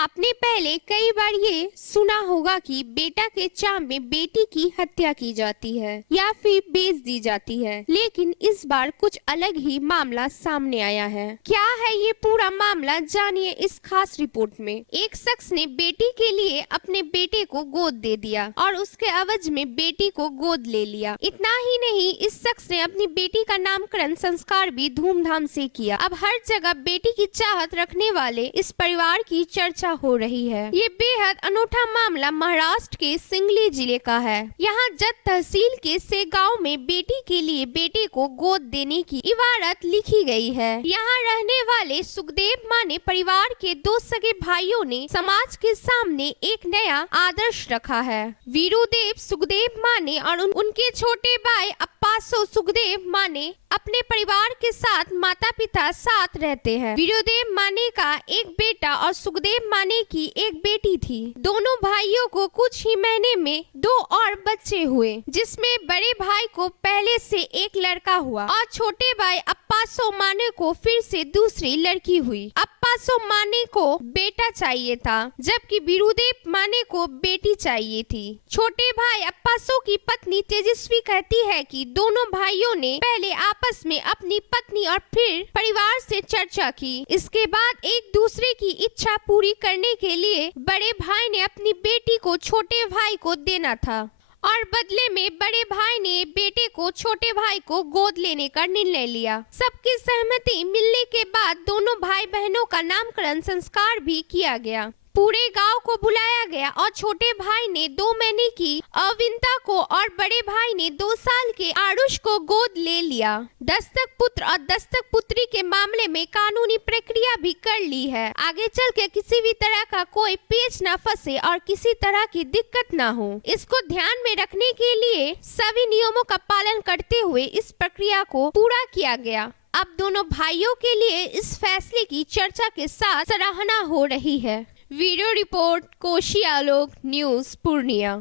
आपने पहले कई बार ये सुना होगा कि बेटा के चाव में बेटी की हत्या की जाती है या फिर बेच दी जाती है, लेकिन इस बार कुछ अलग ही मामला सामने आया है। क्या है ये पूरा मामला, जानिए इस खास रिपोर्ट में। एक शख्स ने बेटी के लिए अपने बेटे को गोद दे दिया और उसके एवज में बेटी को गोद ले लिया। इतना ही नहीं, इस शख्स ने अपनी बेटी का नामकरण संस्कार भी धूमधाम से किया। अब हर जगह बेटी की चाहत रखने वाले इस परिवार की चर्चा हो रही है। ये बेहद अनूठा मामला महाराष्ट्र के सिंगली जिले का है। यहाँ जत तहसील के से गाँव में बेटी के लिए बेटे को गोद देने की इबारत लिखी गई है। यहाँ रहने वाले सुखदेव माने परिवार के दो सगे भाइयों ने समाज के सामने एक नया आदर्श रखा है। वीरुदेव सुखदेव माने और उनके छोटे भाई अप्पासो सुखदेव माने अपने परिवार के साथ माता पिता साथ रहते हैं। वीरुदेव माने का एक बेटा और सुखदेव माने की एक बेटी थी। दोनों भाइयों को कुछ ही महीने में दो और बच्चे हुए, जिसमें बड़े भाई को पहले से एक लड़का हुआ और छोटे भाई अप्पासो माने को फिर से दूसरी लड़की हुई। अप्पासो माने को बेटा चाहिए था, जबकि वीरुदेव माने को बेटी चाहिए थी। छोटे भाई अप्पासो की पत्नी तेजस्वी कहती है कि दोनों भाइयों ने पहले आपस में अपनी पत्नी और फिर परिवार से चर्चा की। इसके बाद एक दूसरे की इच्छा पूरी करने के लिए बड़े भाई ने अपनी बेटी को छोटे भाई को देना था और बदले में बड़े भाई ने बेटे को छोटे भाई को गोद लेने का निर्णय लिया। सबकी सहमति मिलने के बाद दोनों भाई बहनों का नामकरण संस्कार भी किया गया। पूरे गांव को बुलाया गया और छोटे भाई ने 2 महीने की अविंता को और बड़े भाई ने 2 साल के आरुष को गोद ले लिया। दस्तक पुत्र और दस्तक पुत्री के मामले में कानूनी प्रक्रिया भी कर ली है। आगे चल के किसी भी तरह का कोई पेच न फंसे और किसी तरह की दिक्कत न हो, इसको ध्यान में रखने के लिए सभी नियमों का पालन करते हुए इस प्रक्रिया को पूरा किया गया। अब दोनों भाइयों के लिए इस फैसले की चर्चा के साथ सराहना हो रही है। वीडियो रिपोर्ट कोशी आलोक न्यूज पूर्णिया।